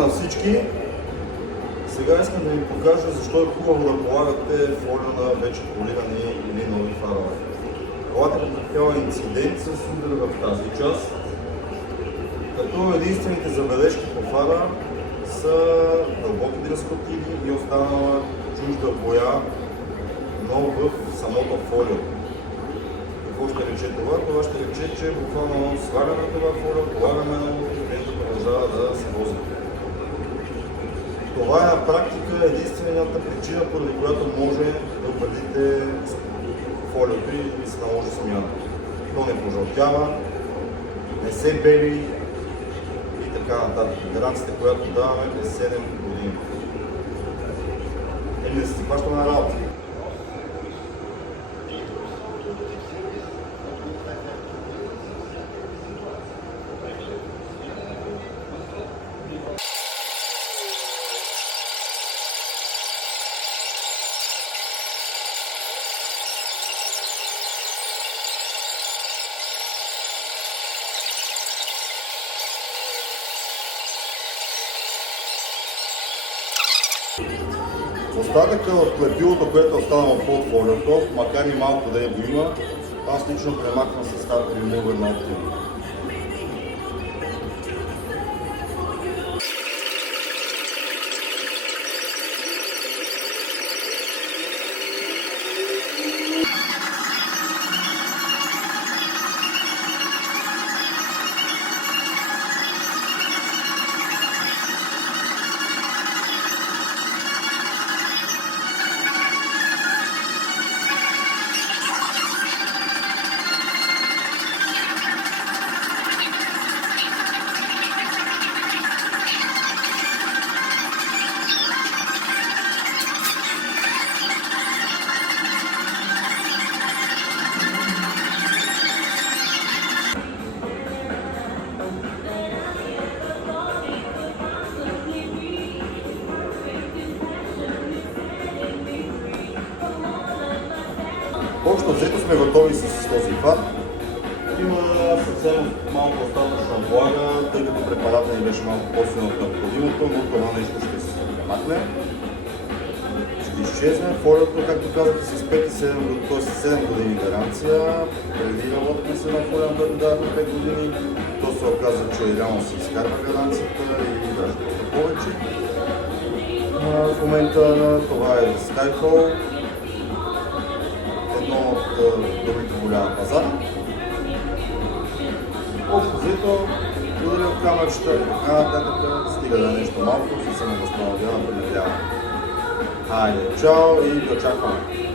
на всички! Сега искам да ви покажа защо е хубаво да полагате фолио на вече полирани или нови фарове. Колата е претърпяла инцидент с удар в тази част, като единствените забележки по фара са дълбоки дръскотини и останала чужда боя, но в самото фолио. Какво ще рече това? Това ще рече, че буквално сваляме това фолио, полагаме на клиентът продължава да се вози. Това е на практика единствената причина, поради която може да обредите фолиото и да се наложи смяна. То не пожълтява, не се бели и така нататък. Гаранцията, която даваме е 7 години. Да се хващаме на работа. Остатъка от клепилото, което е останало под фолиото, макар и малко да го има, аз лично премахвам с Start Remover на Optimum. Общо взето сме готови с този фар. Има съвсем малко остатъчна влага, тъй като препаратът ни беше малко по-силно от необходимото, но това нещо ще се премахне. Ще изчезне. Фолиото, както казах, с 5 и 7 години гаранция. Преди работихме с една фолия, която дава 5 години. То се оказа, че реално се изкарва гаранцията и даже доста повече. В момента това е Skyfall. Едно от добрите воля на пазара. Общо взето, ударя от камерчета, така нататък, стига да е нещо малко, се самовъзстановява, предявява. Хайде, чао и до очакване!